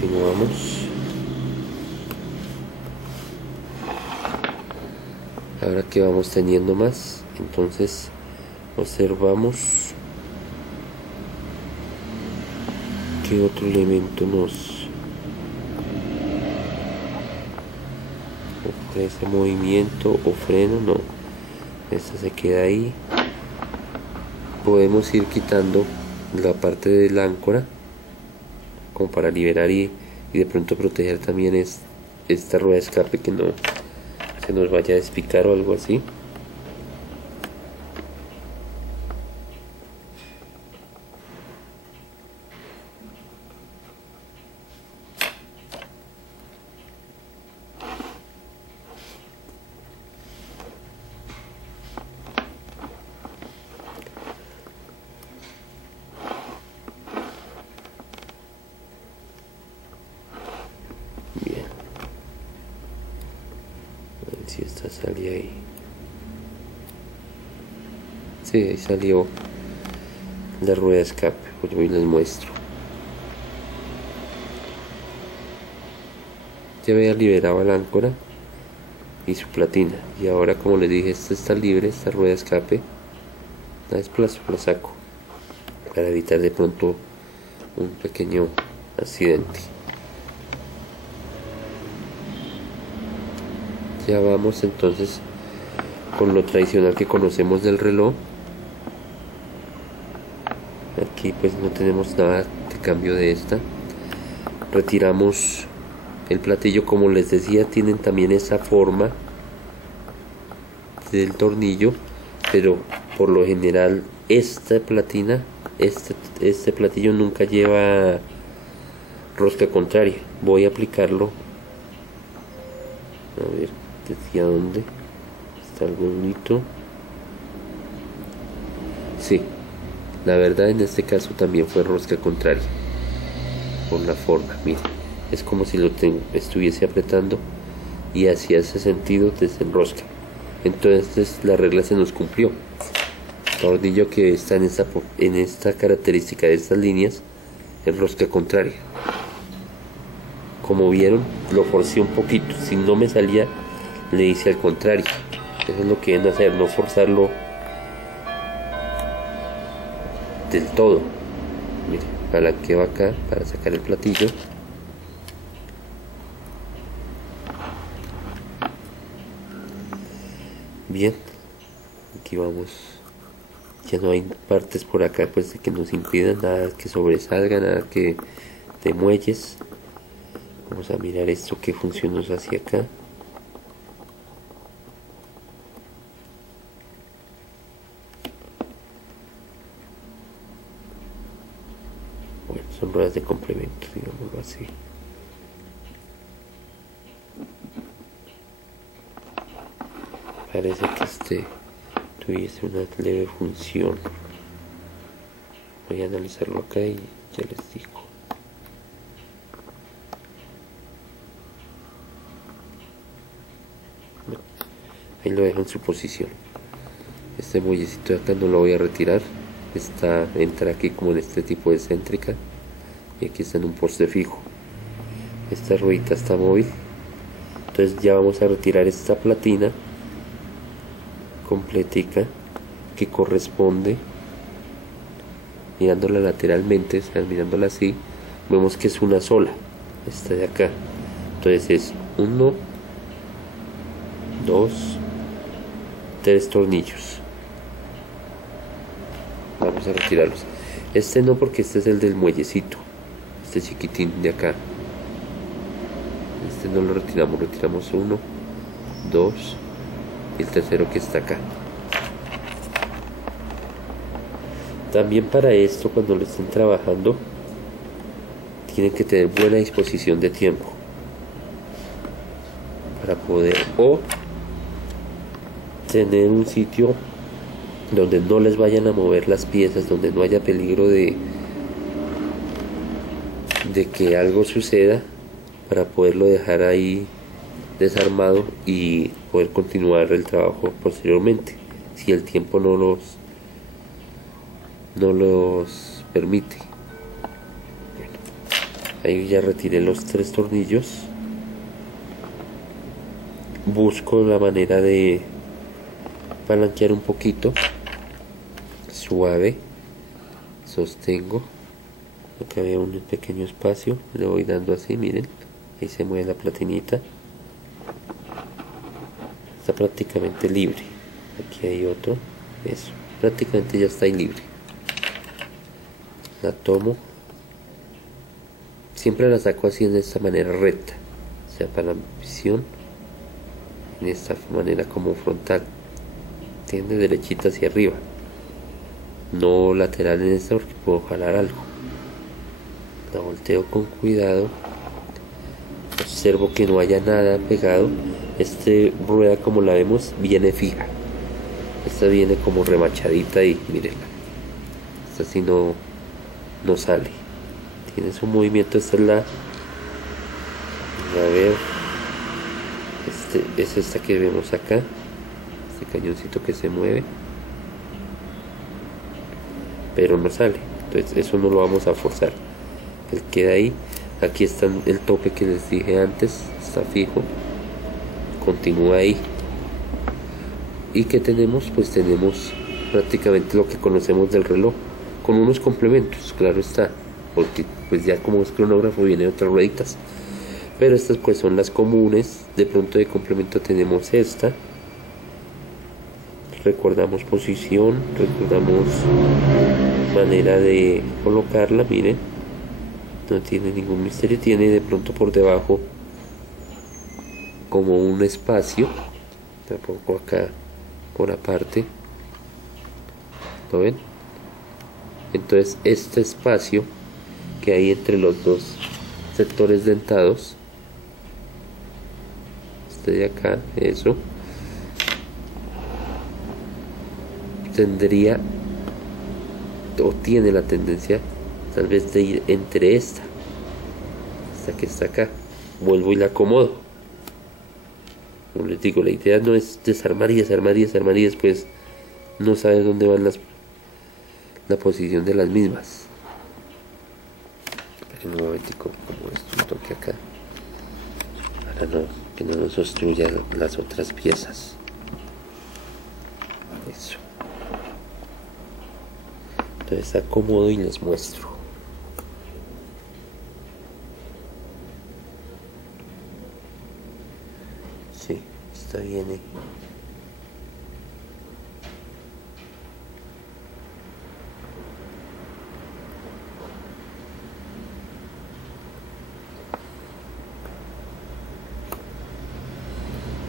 Continuamos. Ahora que vamos teniendo más, entonces observamos qué otro elemento nos ofrece movimiento o freno. No, esta se queda ahí. Podemos ir quitando la parte del áncora como para liberar y de pronto proteger también esta rueda de escape, que no se nos vaya a despicar o algo así. Bien, a ver si esta sale ahí. Sí, ahí salió la rueda de escape. Pues hoy les muestro. Ya había liberado el áncora y su platina, y ahora, como les dije, esta está libre, esta rueda de escape. La desplazo, la saco para evitar de pronto un pequeño accidente. Ya vamos entonces con lo tradicional que conocemos del reloj. Aquí pues no tenemos nada de cambio de esta. Retiramos el platillo. Como les decía, tienen también esa forma del tornillo, pero por lo general esta platina, este platillo nunca lleva rosca contraria. Voy a aplicarlo, a ver desde dónde está algo bonito. Sí, la verdad en este caso también fue rosca contraria por la forma. Miren, es como si lo estuviese apretando y hacia ese sentido desenrosca. Entonces la regla se nos cumplió. El tornillo que está en esta característica de estas líneas es rosca contraria. Como vieron, lo forcé un poquito. Si no me salía, le hice al contrario. Eso es lo que deben hacer, no forzarlo del todo. Miren, palanqueo acá para sacar el platillo. Bien, aquí vamos. Ya no hay partes por acá pues que nos impidan, nada que sobresalga, nada que de muelles. Vamos a mirar esto que funcionó hacia acá. Bueno, son ruedas de complemento, digámoslo así. Parece que tuviese una leve función. Voy a analizarlo acá y ya les digo. Bueno, ahí lo dejo en su posición. Este muellecito de acá no lo voy a retirar. Entra aquí como en este tipo de excéntrica, y aquí está en un poste fijo. Esta ruedita está móvil. Entonces ya vamos a retirar esta platina completica, que corresponde, mirándola lateralmente, o sea, mirándola así, vemos que es una sola, esta de acá. Entonces es 1, 2, 3 tornillos. Vamos a retirarlos. Este no, porque este es el del muellecito, este chiquitín de acá. Este no lo retiramos, retiramos 1, 2 y el tercero que está acá. También para esto, cuando lo estén trabajando, tienen que tener buena disposición de tiempo para poder, o tener un sitio donde no les vayan a mover las piezas, donde no haya peligro de que algo suceda, para poderlo dejar ahí desarmado y poder continuar el trabajo posteriormente, si el tiempo no los permite. Bueno, Ahí ya retiré los 3 tornillos. Busco la manera de palanquear un poquito, suave, sostengo. Acá veo un pequeño espacio, le voy dando así, miren, ahí se mueve la platinita, está prácticamente libre. Aquí hay otro, eso, prácticamente ya está ahí libre. La tomo, siempre la saco así en esta manera recta, o sea, para la visión, en esta manera como frontal, tiende derechita hacia arriba, no lateral en esta porque puedo jalar algo. La volteo con cuidado, observo que no haya nada pegado. Este rueda, como la vemos, viene fija, esta viene como remachadita y mírenla, esta sí no sale, tiene su movimiento. Esta es a ver, es esta que vemos acá, este cañoncito que se mueve, pero no sale, entonces eso no lo vamos a forzar, él queda ahí. Aquí está el tope que les dije antes, está fijo, continúa ahí. ¿Y qué tenemos? Pues tenemos prácticamente lo que conocemos del reloj, con unos complementos, claro está, porque pues ya como es cronógrafo vienen otras rueditas, pero estas pues son las comunes. De pronto de complemento tenemos esta, recordamos posición, recordamos manera de colocarla, miren, no tiene ningún misterio. Tiene de pronto por debajo como un espacio, tampoco acá por aparte, ¿lo ven? Entonces este espacio que hay entre los dos sectores dentados, este de acá, eso tendría o tiene la tendencia tal vez de ir entre esta que está acá. Vuelvo y la acomodo. Como les digo, la idea no es desarmar y desarmar y desarmar y después no sabes dónde van la posición de las mismas. En un momentico, como esto, un toque acá para que no nos obstruya las otras piezas. Eso. Entonces acomodo y les muestro. Sí, está bien.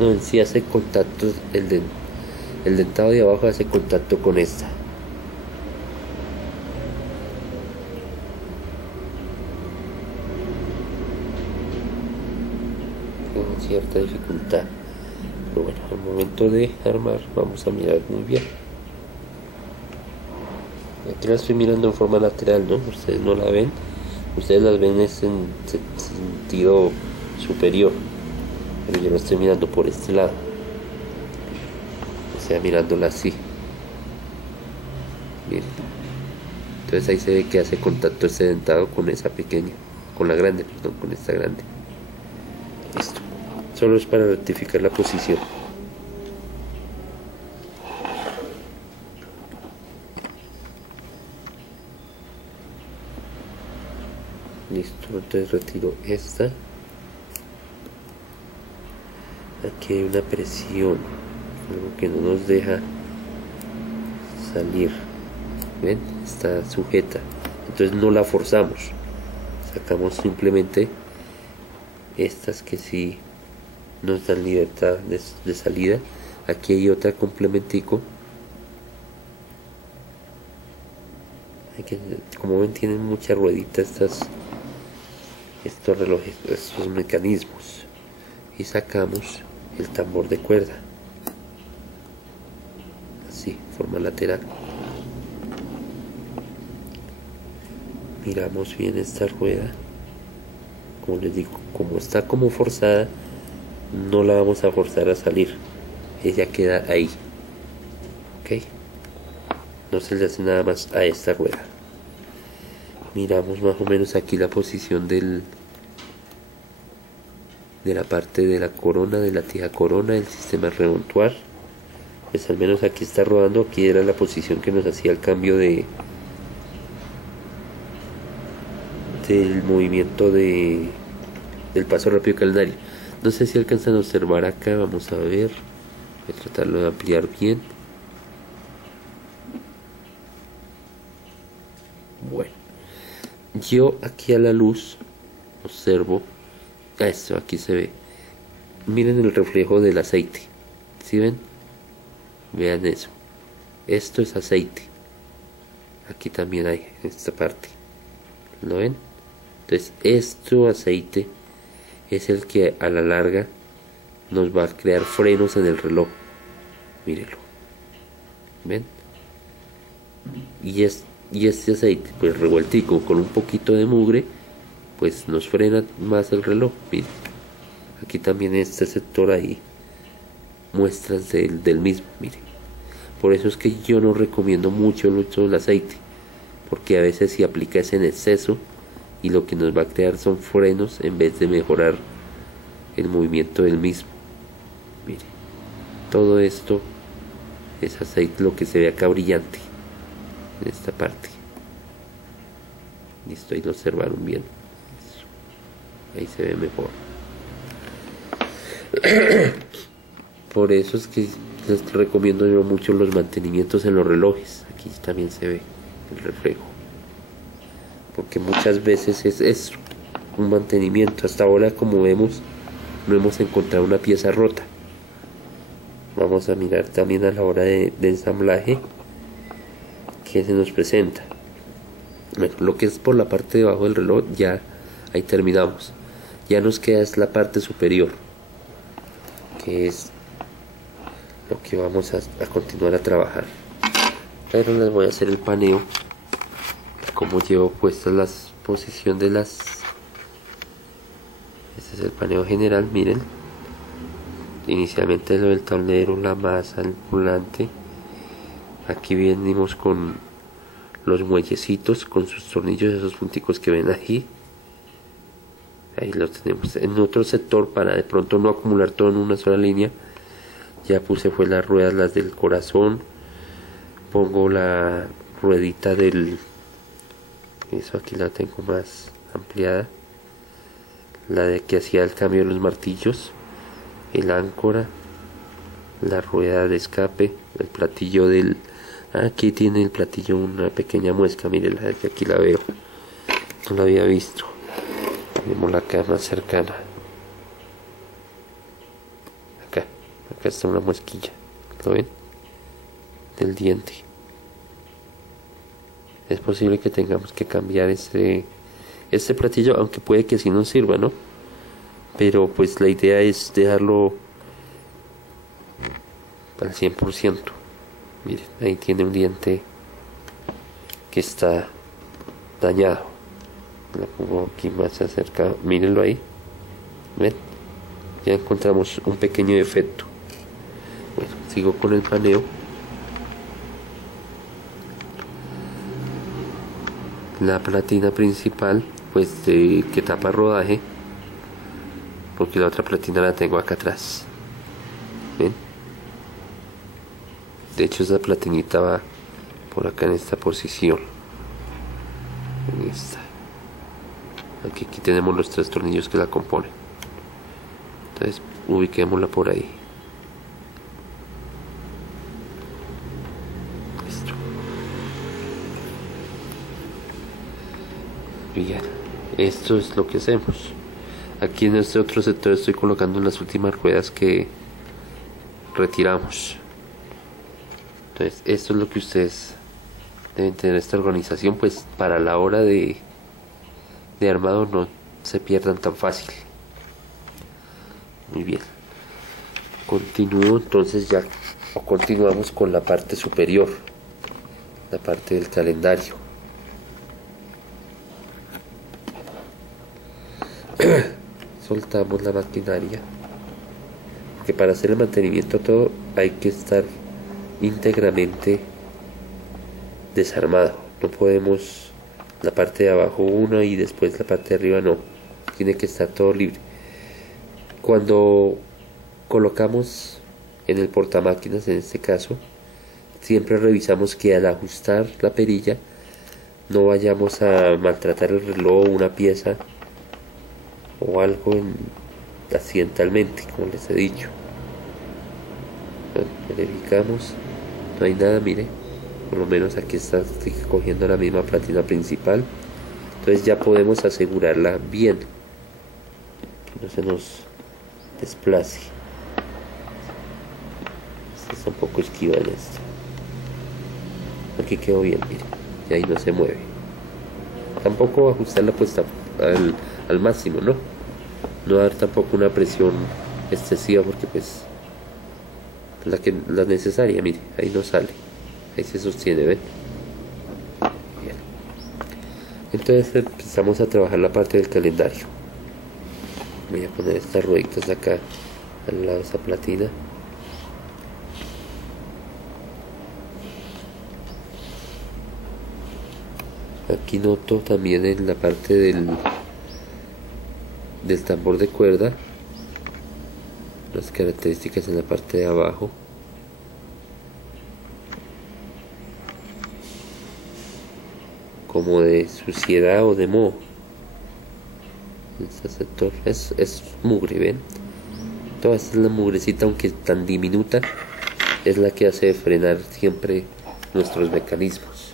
No, en sí hace contacto, el dentado de abajo hace contacto con esta. Tiene cierta dificultad, pero bueno, al momento de armar vamos a mirar muy bien. Aquí la estoy mirando en forma lateral, ¿no? Ustedes no la ven, ustedes las ven en sentido superior, pero yo la estoy mirando por este lado, o sea, mirándola así. Miren. Entonces ahí se ve que hace contacto este dentado con esa pequeña, con la grande, perdón, con esta grande. Listo. Solo es para rectificar la posición. Listo, entonces retiro esta. Aquí hay una presión, algo que no nos deja salir. ¿Ven? Está sujeta. Entonces no la forzamos. Sacamos simplemente estas que sí nos dan libertad de salida. Aquí hay otra complementico. Como ven, tienen muchas rueditas estos relojes, estos mecanismos. Y sacamos el tambor de cuerda. Así, forma lateral. Miramos bien esta rueda. Como les digo, como está como forzada, no la vamos a forzar a salir, ella queda ahí, ok, no se le hace nada más a esta rueda. Miramos más o menos aquí la posición de la parte de la corona, de la tija corona, del sistema remontuar. Pues al menos aquí está rodando. Aquí era la posición que nos hacía el cambio del movimiento del paso rápido calendario. No sé si alcanzan a observar acá. Vamos a ver. Voy a tratarlo de ampliar bien. Bueno, yo aquí a la luz observo esto. Aquí se ve, miren el reflejo del aceite. ¿Sí ven? Vean eso. Esto es aceite. Aquí también hay en esta parte. ¿Lo ven? Entonces este aceite es el que a la larga nos va a crear frenos en el reloj. Mírenlo. ¿Ven? Y este aceite, pues revueltico con un poquito de mugre, pues nos frena más el reloj. Miren. Aquí también en este sector hay muestras del mismo. Miren. Por eso es que yo no recomiendo mucho el uso del aceite, porque a veces si aplicas en exceso y lo que nos va a crear son frenos en vez de mejorar el movimiento del mismo. Mire, todo esto es aceite, lo que se ve acá brillante en esta parte. Listo, ahí lo observaron bien. Eso. Ahí se ve mejor. Por eso es que les recomiendo yo mucho los mantenimientos en los relojes. Aquí también se ve el reflejo, porque muchas veces es un mantenimiento. Hasta ahora, como vemos, no hemos encontrado una pieza rota. Vamos a mirar también a la hora de ensamblaje que se nos presenta. Bueno, lo que es por la parte de abajo del reloj, ya ahí terminamos. Ya nos queda es la parte superior, que es lo que vamos a continuar a trabajar. Pero les voy a hacer el paneo, como llevo puestas la posición de las. Este es el paneo general. Miren, inicialmente lo del tablero, la masa, el volante. Aquí venimos con los muellecitos, con sus tornillos, esos punticos que ven ahí. Ahí los tenemos. En otro sector, para de pronto no acumular todo en una sola línea, ya puse fue las ruedas, las del corazón. Pongo la ruedita del, eso aquí la tengo más ampliada, la de que hacía el cambio de los martillos, el áncora, la rueda de escape, el platillo del, aquí tiene el platillo una pequeña muesca. Miren, la de que aquí la veo, no la había visto. Tenemos la acá más cercana. Acá está una muesquilla, ¿lo ven? Del diente. Es posible que tengamos que cambiar este platillo, aunque puede que sí nos sirva, ¿no? Pero pues la idea es dejarlo al 100%. Miren, ahí tiene un diente que está dañado. La pongo aquí más cerca. Mírenlo ahí. ¿Ven? Ya encontramos un pequeño defecto. Bueno, sigo con el paneo. La platina principal, pues que tapa rodaje, porque la otra platina la tengo acá atrás. ¿Ven? De hecho esa platinita va por acá en esta posición. En esta. Aquí tenemos los 3 tornillos que la componen. Entonces ubiquémosla por ahí. Listo. Bien, esto es lo que hacemos. Aquí en este otro sector estoy colocando las últimas ruedas que retiramos. Entonces esto es lo que ustedes deben tener, esta organización, pues para la hora de armado no se pierdan tan fácil. Muy bien, continúo entonces ya, o continuamos con la parte superior, la parte del calendario. Soltamos la maquinaria, porque para hacer el mantenimiento todo hay que estar íntegramente desarmado. No podemos la parte de abajo una y después la parte de arriba no, tiene que estar todo libre. Cuando colocamos en el portamáquinas, en este caso, siempre revisamos que al ajustar la perilla no vayamos a maltratar el reloj, una pieza o algo accidentalmente, como les he dicho. Bueno, verificamos, no hay nada, mire, por lo menos aquí está cogiendo la misma platina principal, entonces ya podemos asegurarla bien, que no se nos desplace. Este está un poco esquiva en esto. Aquí quedó bien, mire, y ahí no se mueve. Tampoco ajustarla pues al máximo, no dar tampoco una presión excesiva, porque pues la necesaria, mire, ahí no sale, ahí se sostiene, ¿ven? Bien. Entonces empezamos a trabajar la parte del calendario. Voy a poner estas rueditas de acá al lado de esa platina. Aquí noto también en la parte del tambor de cuerda las características en la parte de abajo. Como de suciedad o de moho. Este sector es mugre, ¿ven? Toda esta es la mugrecita, aunque tan diminuta, es la que hace frenar siempre nuestros mecanismos.